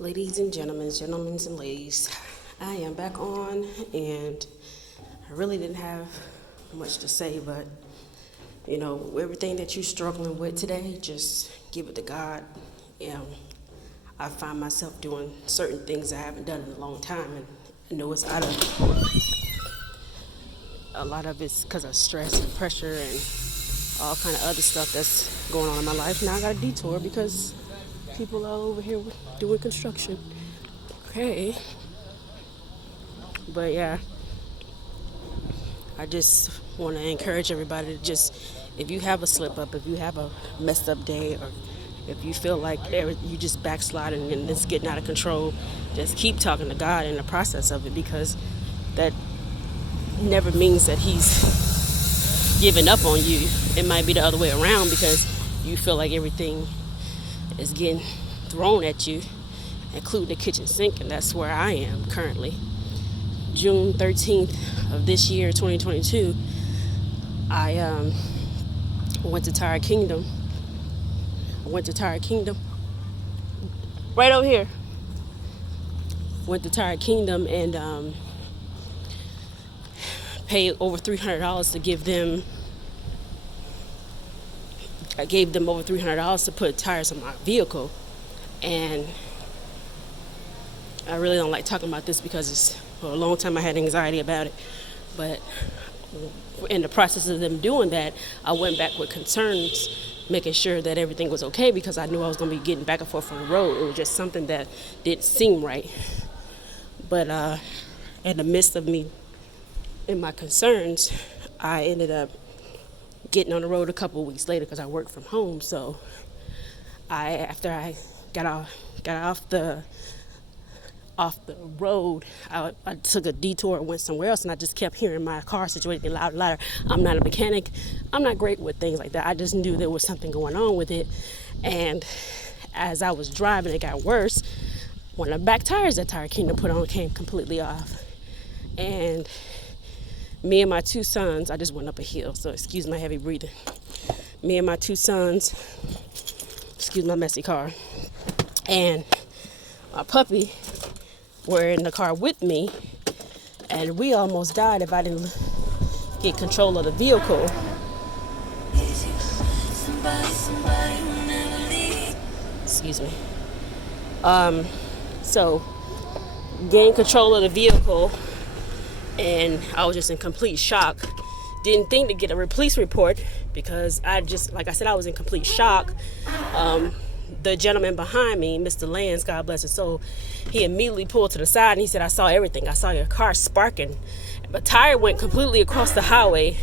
Ladies and gentlemen and ladies, I am back on, and I really didn't have much to say, but everything that you're struggling with today, just give it to God. I find myself doing certain things I haven't done in a long time, and I know it's out of a lot of it's because of stress and pressure and all kind of other stuff that's going on in my life. Now I got a detour because people are over here doing construction. Okay. But yeah, I just want to encourage everybody to just, if you have a slip up, if you have a messed up day, or if you feel like you just backsliding and it's getting out of control, just keep talking to God in the process of it, because that never means that He's giving up on you. It might be the other way around, because you feel like everything is getting thrown at you, including the kitchen sink, and that's where I am currently. June 13th of this year, 2022, I went to Tire Kingdom. Right over here. Went to Tire Kingdom and paid over $300 to give them. I gave them over $300 to put tires on my vehicle. And I really don't like talking about this because for a long time I had anxiety about it. But in the process of them doing that, I went back with concerns, making sure that everything was okay, because I knew I was going to be getting back and forth on the road. It was just something that didn't seem right. But in the midst of me and my concerns, I ended up getting on the road a couple of weeks later because I work from home. So after I got off the road, I took a detour and went somewhere else, and I just kept hearing my car situation get louder and louder. I'm not a mechanic. I'm not great with things like that. I just knew there was something going on with it. And as I was driving, it got worse. One of the back tires that Tire Kingdom put on came completely off. And me and my two sons, I just went up a hill, so excuse my heavy breathing. Me and my two sons, excuse my messy car, and my puppy were in the car with me, and we almost died if I didn't get control of the vehicle. Excuse me. So gained control of the vehicle, and I was just in complete shock. Didn't think to get a police report because I was in complete shock. The gentleman behind me, Mr. Lance, God bless his soul, he immediately pulled to the side and he said, "I saw everything. I saw your car sparking." But tire went completely across the highway.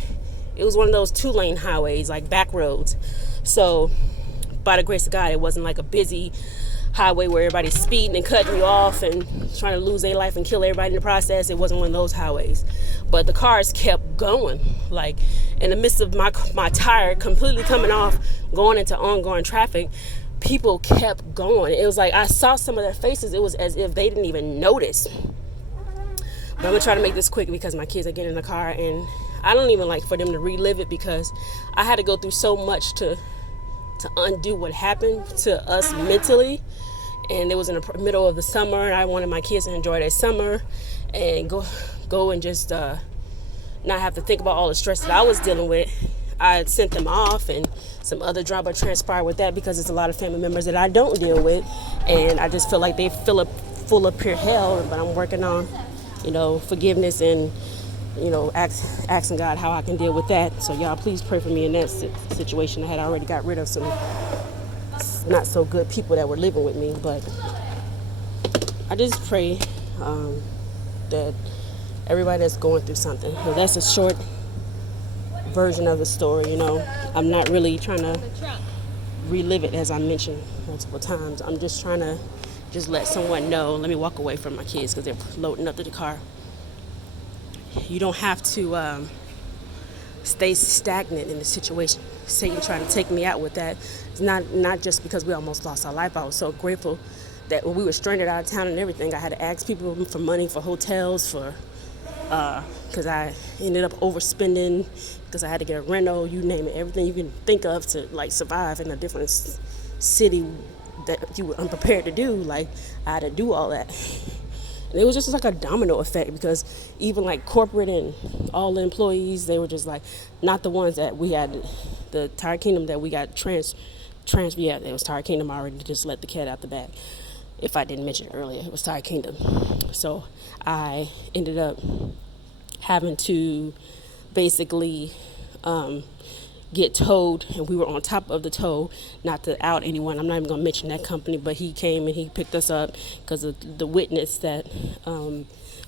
It was one of those 2-lane highways, like back roads. So by the grace of God, it wasn't like a busy highway where everybody's speeding and cutting you off and trying to lose their life and kill everybody in the process. It wasn't one of those highways. But the cars kept going, like in the midst of my tire completely coming off, going into ongoing traffic. People kept going. It was like I saw some of their faces. It was as if they didn't even notice. But I'm gonna try to make this quick because my kids are getting in the car, and I don't even like for them to relive it, because I had to go through so much to undo what happened to us mentally. And it was in the middle of the summer, and I wanted my kids to enjoy their summer and go and just not have to think about all the stress that I was dealing with. I sent them off, and some other drama transpired with that, because it's a lot of family members that I don't deal with, and I just feel like they full of pure hell. But I'm working on, forgiveness and, asking God how I can deal with that. So y'all please pray for me in that situation. I had already got rid of some not so good people that were living with me, but I just pray that everybody that's going through something. So that's a short version of the story. I'm not really trying to relive it, as I mentioned multiple times. I'm just trying to let someone know. Let me walk away from my kids because they're loading up to the car. You don't have to stay stagnant in the situation. Satan trying to take me out with that. It's not just because we almost lost our life. I was so grateful that when we were stranded out of town and everything, I had to ask people for money for hotels, because I ended up overspending, because I had to get a rental, you name it, everything you can think of to survive in a different city that you were unprepared to do. Like, I had to do all that. And it was just like a domino effect, because even like corporate and all the employees, they were just like, not the ones that we had, the Tire Kingdom that we got yeah, it was Tire Kingdom. I already just let the cat out the bag. If I didn't mention it earlier, it was Tire Kingdom. So I ended up having to basically get towed, and we were on top of the tow. Not to out anyone, I'm not even going to mention that company, but he came and he picked us up because of the witness that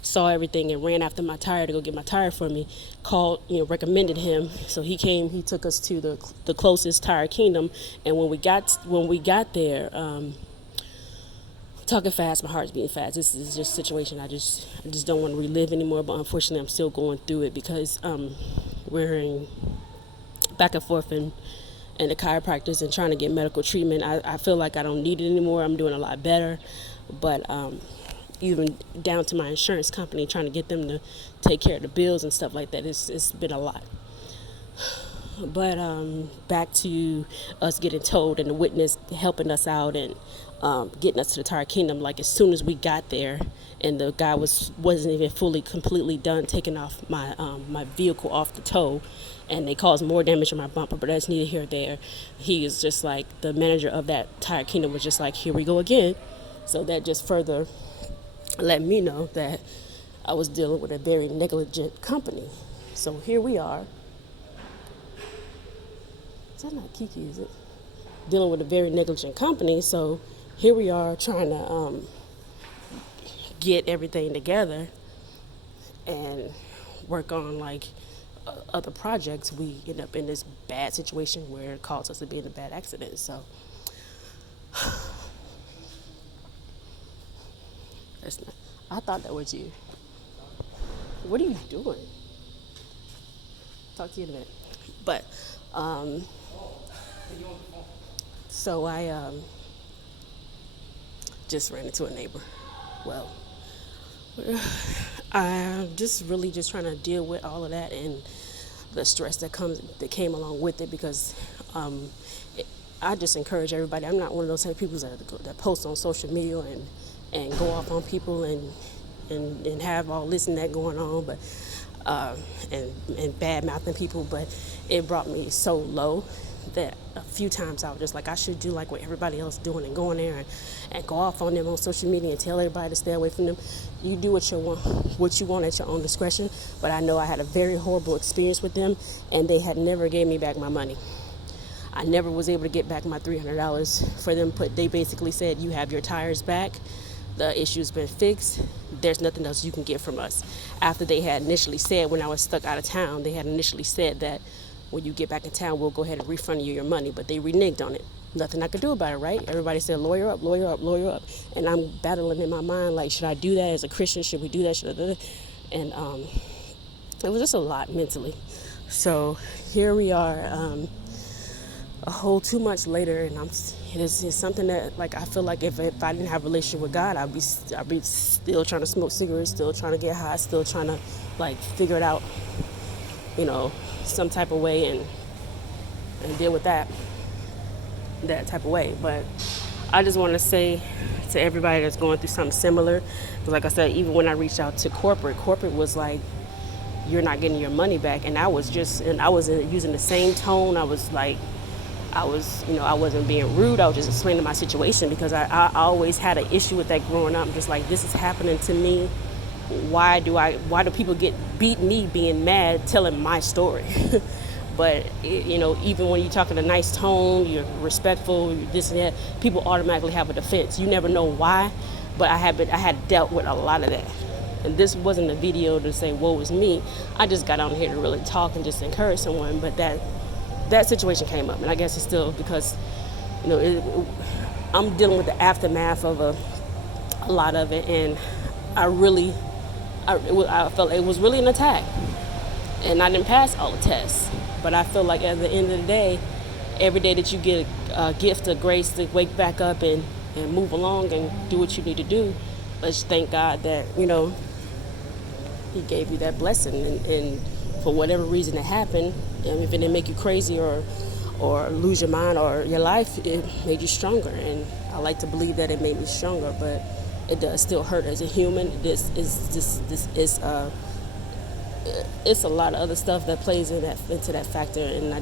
saw everything and ran after my tire to go get my tire for me, called, recommended him. So he came, he took us to the closest Tire Kingdom. And when we got there, talking fast, my heart's beating fast. This is just a situation I just don't want to relive anymore, but unfortunately I'm still going through it, because we're in back and forth in the chiropractors and trying to get medical treatment. I feel like I don't need it anymore. I'm doing a lot better, but even down to my insurance company, trying to get them to take care of the bills and stuff like that, it's been a lot. But back to us getting told and the witness helping us out and getting us to the Tire Kingdom. Like, as soon as we got there, and the guy wasn't even completely done taking off my vehicle off the tow, and they caused more damage on my bumper, but that's neither here nor there. He is just like, the manager of that Tire Kingdom was just like, here we go again. So that just further let me know that I was dealing with a very negligent company. So here we are. Is that not Kiki, is it? Dealing with a very negligent company. So here we are trying to get everything together and work on like other projects. We end up in this bad situation where it caused us to be in a bad accident. So that's not, I thought that was you. What are you doing? Talk to you in a minute. But so I just ran into a neighbor. Well, I'm just really just trying to deal with all of that and the stress that came along with it, because I just encourage everybody. I'm not one of those type of people that post on social media and go off on people and have all this and that going on, but and bad mouthing people. But it brought me so low that a few times I was just like, I should do like what everybody else doing and go in there and go off on them on social media and tell everybody to stay away from them. You do what you want at your own discretion. But I know I had a very horrible experience with them, and they had never gave me back my money. I never was able to get back my $300 for them. They basically said, you have your tires back. The issue's been fixed. There's nothing else you can get from us. After they had initially said, when I was stuck out of town, they had initially said that when you get back in town, we'll go ahead and refund you your money. But they reneged on it. Nothing I could do about it, right? Everybody said, lawyer up, lawyer up, lawyer up. And I'm battling in my mind, like, should I do that as a Christian? Should we do that? Should I do that? And it was just a lot mentally. So here we are, a whole 2 months later, and it's something that, like, I feel like if I didn't have a relationship with God, I'd be still trying to smoke cigarettes, still trying to get high, still trying to like figure it out, some type of way and deal with that type of way. But I just want to say to everybody that's going through something similar, because like I said, even when I reached out to corporate was like, you're not getting your money back. And I was using the same tone. I wasn't being rude. I was just explaining my situation, because I always had an issue with that growing up. I'm just like, this is happening to me. Why do people beat me being mad telling my story? But even when you're talking a nice tone, you're respectful, this and that, people automatically have a defense. You never know why, but I had dealt with a lot of that. And this wasn't a video to say woe is me. I just got on here to really talk and just encourage someone. But that situation came up, and I guess it's still because I'm dealing with the aftermath of a lot of it, and I felt it was really an attack, and I didn't pass all the tests. But I feel like at the end of the day, every day that you get a gift of grace to wake back up and move along and do what you need to do, let's thank God that He gave you that blessing, and for whatever reason it happened, and if it didn't make you crazy or lose your mind or your life, it made you stronger. And I like to believe that it made me stronger, but it does still hurt as a human. It's a lot of other stuff that plays into that factor, and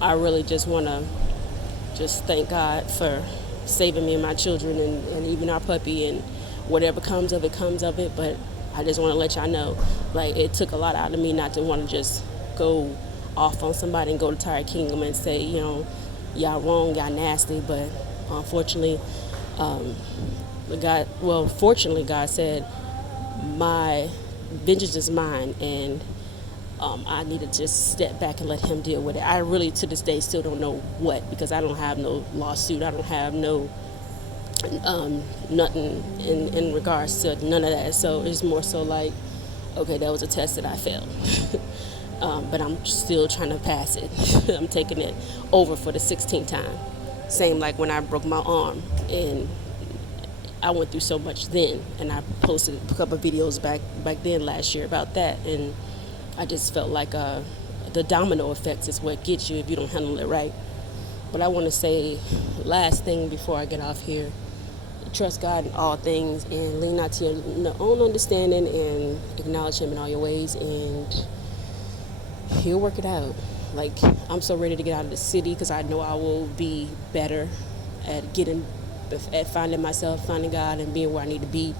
I really just want to just thank God for saving me and my children, and even our puppy, and whatever comes of it comes of it. But I just want to let y'all know, like, it took a lot out of me not to want to just go off on somebody and go to Tired Kingdom and say, y'all wrong, y'all nasty. But unfortunately, fortunately, God said, my vengeance is mine, and I need to just step back and let him deal with it. I really, to this day, still don't know what, because I don't have no lawsuit. I don't have no nothing in regards to none of that. So it's more so like, okay, that was a test that I failed. But I'm still trying to pass it. I'm taking it over for the 16th time. Same like when I broke my arm, and I went through so much then, and I posted a couple of videos back then last year about that, and I just felt like the domino effects is what gets you if you don't handle it right. But I want to say, last thing before I get off here, trust God in all things, and lean not to your own understanding, and acknowledge him in all your ways, and he'll work it out. Like, I'm so ready to get out of the city, because I know I will be better at finding myself, finding God, and being where I need to be.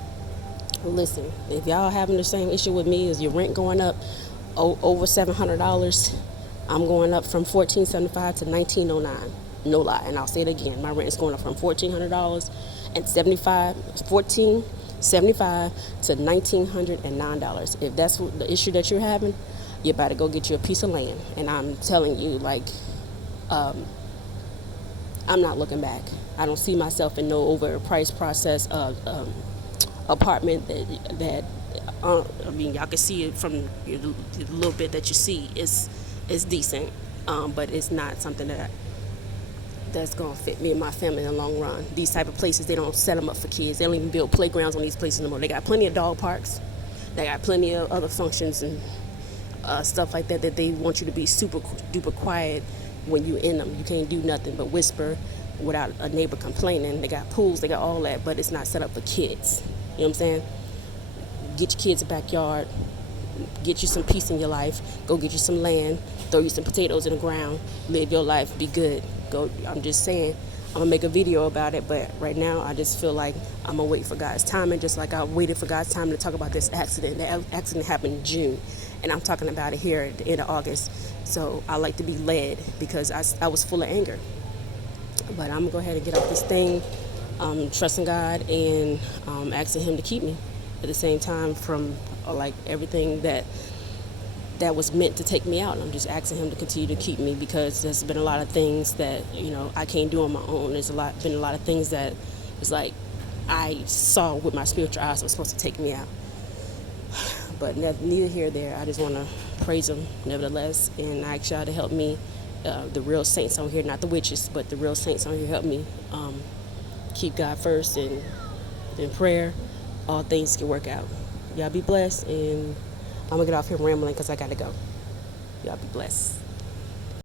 Listen, if y'all having the same issue with me, is your rent going up over $700? I'm going up from $1,475 to $1,909. No lie, and I'll say it again. My rent is going up from $1,400 and $1,475 to $1,909. If that's the issue that you're having, you better go get you a piece of land. And I'm telling you, like, I'm not looking back. I don't see myself in no overpriced process of apartment that I mean, y'all can see it from the little bit that you see. It's decent, but it's not something that's gonna fit me and my family in the long run. These type of places, they don't set them up for kids. They don't even build playgrounds on these places no more. They got plenty of dog parks. They got plenty of other functions and stuff like that they want you to be super duper quiet when you in them. You can't do nothing but whisper without a neighbor complaining. They got pools, they got all that, but it's not set up for kids. You know what I'm saying? Get your kids a backyard, get you some peace in your life, go get you some land, throw you some potatoes in the ground, live your life, be good. I'm just saying, I'm gonna make a video about it, but right now I just feel like I'm gonna wait for God's timing, just like I waited for God's time to talk about this accident. The accident happened in June, and I'm talking about it here at the end of August. So I like to be led, because I was full of anger. But I'm gonna go ahead and get off this thing, trusting God, and asking him to keep me at the same time from like everything that was meant to take me out. I'm just asking him to continue to keep me, because there's been a lot of things that I can't do on my own. There's been a lot of things that it's like I saw with my spiritual eyes was supposed to take me out. But neither here nor there. I just want to praise him nevertheless, and I ask y'all to help me, the real saints on here, not the witches, but the real saints on here, help me keep God first, and in prayer all things can work out. Y'all be blessed, and I'm gonna get off here rambling because I gotta go. Y'all be blessed.